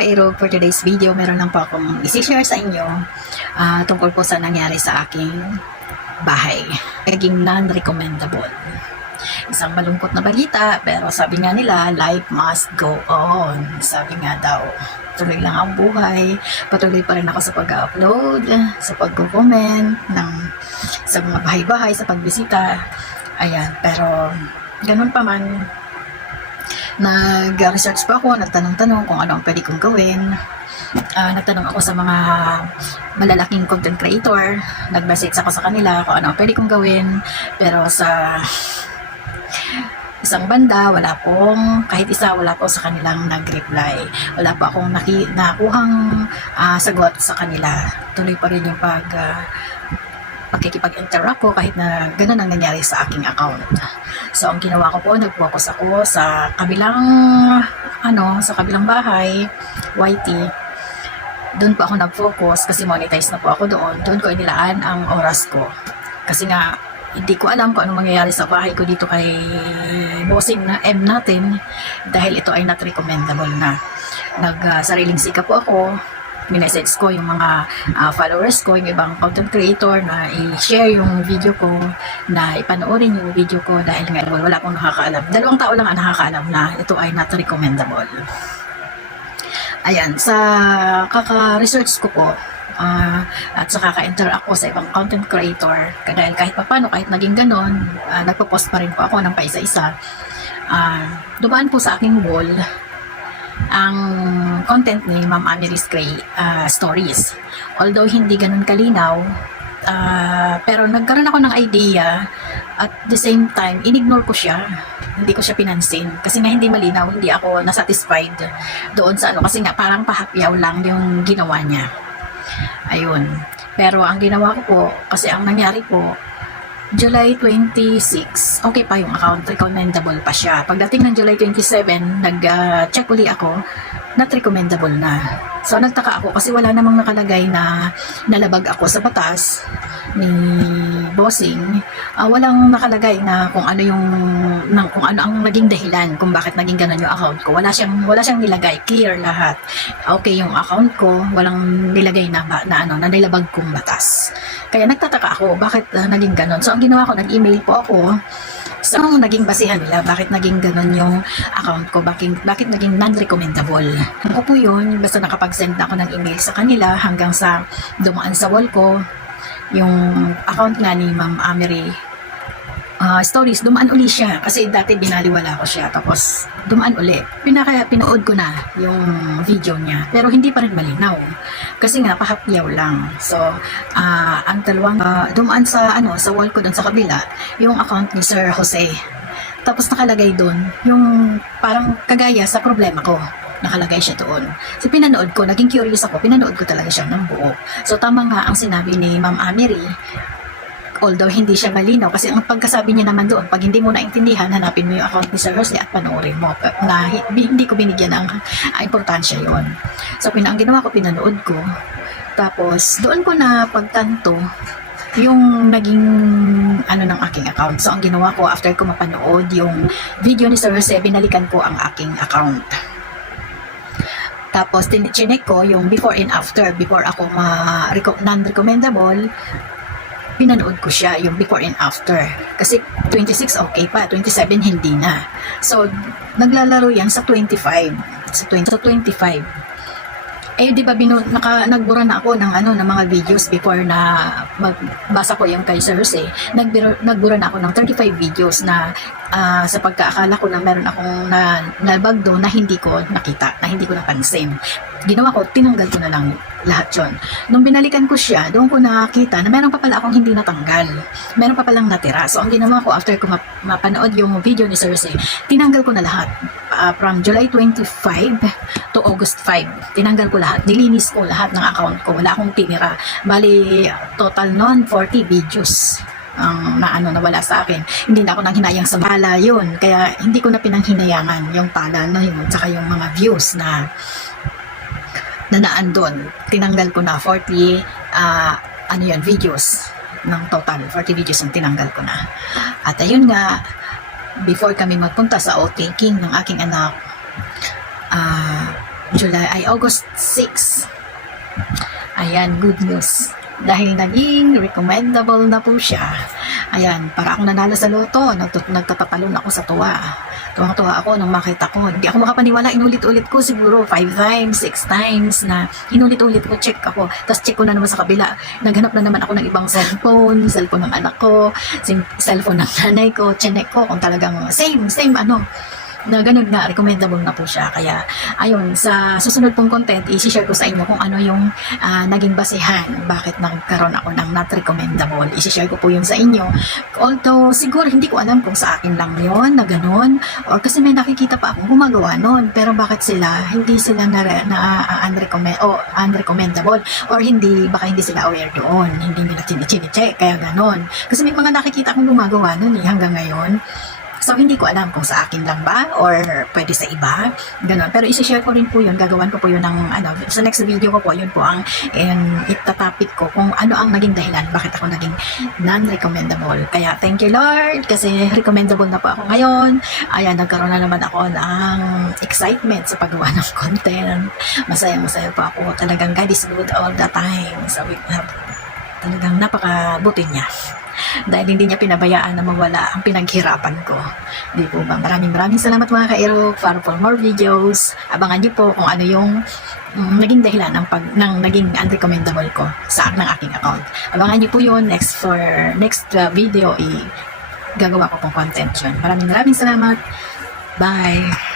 Kairog, for today's video, meron lang po akong isi-share sa inyo tungkol po sa nangyari sa aking bahay. Naging non-recommendable. Isang malungkot na balita, pero sabi nga nila, life must go on. Sabi nga daw, tuloy lang ang buhay. Patuloy pa rin ako sa pag-upload, sa pag-comment, sa mga bahay-bahay, sa pagbisita. Ayan, pero ganun pa man, nag-research pa ako, nagtanong-tanong kung ano ang pwede kong gawin. Nagtanong ako sa mga malalaking content creator, nag-message ako sa kanila kung ano ang pwede kong gawin, pero sa isang banda, kahit isa, wala po sa kanilang nag-reply. Wala po akong nakuhang sagot sa kanila. Tuloy pa rin yung pakikipag-interact ko kahit na ganun ang nangyari sa aking account. So, ang ginawa ko po, nag-focus ako sa kabilang bahay, YT. Doon po ako nag-focus kasi monetize na po ako doon. Doon ko inilaan ang oras ko. Kasi nga, hindi ko alam kung anong mangyayari sa bahay ko dito kay bossing na M natin dahil ito ay not recommendable na. Sariling sikap po ako. Minessage ko yung mga followers ko, yung ibang content creator na i-share yung video ko, na ipanoorin yung video ko dahil nga wala pong nakakaalam. 2 tao lang ang nakakaalam na ito ay not recommendable. Ayan, sa kaka-research ko po, at sa kaka-interact ko sa ibang content creator, dahil kahit papano, kahit naging ganon, nagpo-post pa rin po ako ng paisa-isa. Dumaan po sa aking wall ang content ni Ma'am Ameri's stories. Although hindi ganun kalinaw, pero nagkaroon ako ng idea, at the same time, inignore ko siya. Hindi ko siya pinansin. Kasi nga hindi malinaw, hindi ako nasatisfied doon sa kasi nga parang pahapyaw lang yung ginawa niya. Ayun. Pero ang ginawa ko po, kasi ang nangyari po, July 26, okay pa yung account, recommendable pa siya. Pagdating ng July 27, nag-check uli ako, not recommendable na. So nagtaka ako kasi wala namang nakalagay na nalabag ako sa batas ni bossing. Walang nakalagay na kung ano ang naging dahilan kung bakit naging ganun yung account ko. Wala siyang nilagay, clear lahat. Okay yung account ko, walang nilagay na nilabag kong batas. Kaya nagtataka ako bakit naging ganun. So ang ginawa ko, nag-email po ako sa naging basihan nila, bakit naging ganun yung account ko, bakit naging non-recommendable. Ako po yun, basta nakapag-send na ako ng email sa kanila hanggang sa dumaan sa wall ko yung account nga ni Ma'am Amery stories, dumaan uli siya kasi dati binaliwala ko siya, tapos dumaan uli. Pinood ko na yung video niya, pero hindi pa rin malinaw kasi nga pahapyaw lang. So ang dalawang dumaan sa wall ko doon sa kabila yung account ni Sir Jose, tapos nakalagay doon yung parang kagaya sa problema ko, nakalagay siya doon. So pinanood ko, naging curious ako, pinanood ko talaga siya ng buo. So tama nga ang sinabi ni Ma'am Amery, although hindi siya malinaw, kasi ang pagkasabi niya naman doon, pag hindi mo naintindihan, hanapin mo yung account ni Sir Jose at panoorin mo, na hindi ko binigyan ng importansya yon. So ang ginawa ko, pinanood ko, tapos doon ko na pagtanto yung naging ng aking account. So ang ginawa ko, after ko mapanood yung video ni Sir Jose, binalikan ko ang aking account. Tapos chinek ko yung before and after. Before ako non-recommendable, pinanood ko siya yung before and after. Kasi 26 okay pa, 27 hindi na. So, naglalaro yan sa 25. Sa 25. Di ba nagbura na ako ng mga videos before na magbasa ko yung kay Sir Jose. Nagbura na ako ng 35 videos na sa pagkaakala ko na meron akong nalabag doon na hindi ko nakita, na hindi ko napansin. Ginawa ko, tinanggal ko na lang lahat yun. Nung binalikan ko siya, doon ko nakita na meron pa pala akong hindi natanggal. Meron pa palang natira. So, ang ginawa ko, after ko mapanood yung video ni Sir Jose, tinanggal ko na lahat. From July 25 to August 5, tinanggal ko lahat. Nilinis ko lahat ng account ko. Wala akong tinira. Bali, total non 40 videos nawala sa akin. Hindi na ako nang hinayang sa pala yun. Kaya, hindi ko na pinanghinayangan yung pala na yun, tsaka yung mga views na naan doon. Tinanggal ko na 40 videos ng total. 40 videos yung tinanggal ko na. At ayun nga, before kami magpunta sa outtaking ng aking anak, August 6. Ayan, good news. Dahil naging recommendable na po siya. Ayan, para akong nanalo sa loto. Nagtatatalon ako sa tuwa. Tuwang-tuwa ako nung makita ko. Hindi ako makapaniwala. Inulit-ulit ko siguro 5 times, 6 times na inulit-ulit ko. Check ako. Tapos check ko na naman sa kabila. Naghanap na naman ako ng ibang cellphone ng anak ko, cellphone ng nanay ko, chinek ko kung talagang same ano. Na ganun nga, recommendable na po siya. Kaya, ayun, sa susunod pong content, isi-share ko sa inyo kung ano yung naging basehan, bakit nagkaroon ako ng not recommendable. Isi-share ko po yun sa inyo. Although, siguro hindi ko alam kung sa akin lang yun, na ganun, or kasi may nakikita pa akong gumagawa nun, pero bakit hindi sila unrecommendable, or baka hindi sila aware doon, hindi nila chine-check, kaya ganun. Kasi may mga nakikita akong gumagawa nun hanggang ngayon. So, hindi ko alam kung sa akin lang ba or pwede sa iba. Ganon. Pero isi-share ko rin po yun. Gagawan ko po yun ng, sa next video ko po, yun po ang itatapik ko kung ano ang naging dahilan. Bakit ako naging non-recommendable. Kaya, thank you Lord. Kasi recommendable na po ako ngayon. Ayan, nagkaroon na naman ako ng excitement sa paggawa ng content. Masaya-masaya po ako. Talagang God is good all the time. So, talagang napakabuti niya. Dahil hindi niya pinabayaan na mawala ang pinaghirapan ko. Di po ba? Maraming salamat mga ka-Ero. For more videos, abangan niyo po kung ano yung naging dahilan ng naging unrecommendable ko ng aking account. Abangan niyo po yun next video. Gagawa ko pong content yun. Maraming salamat. Bye!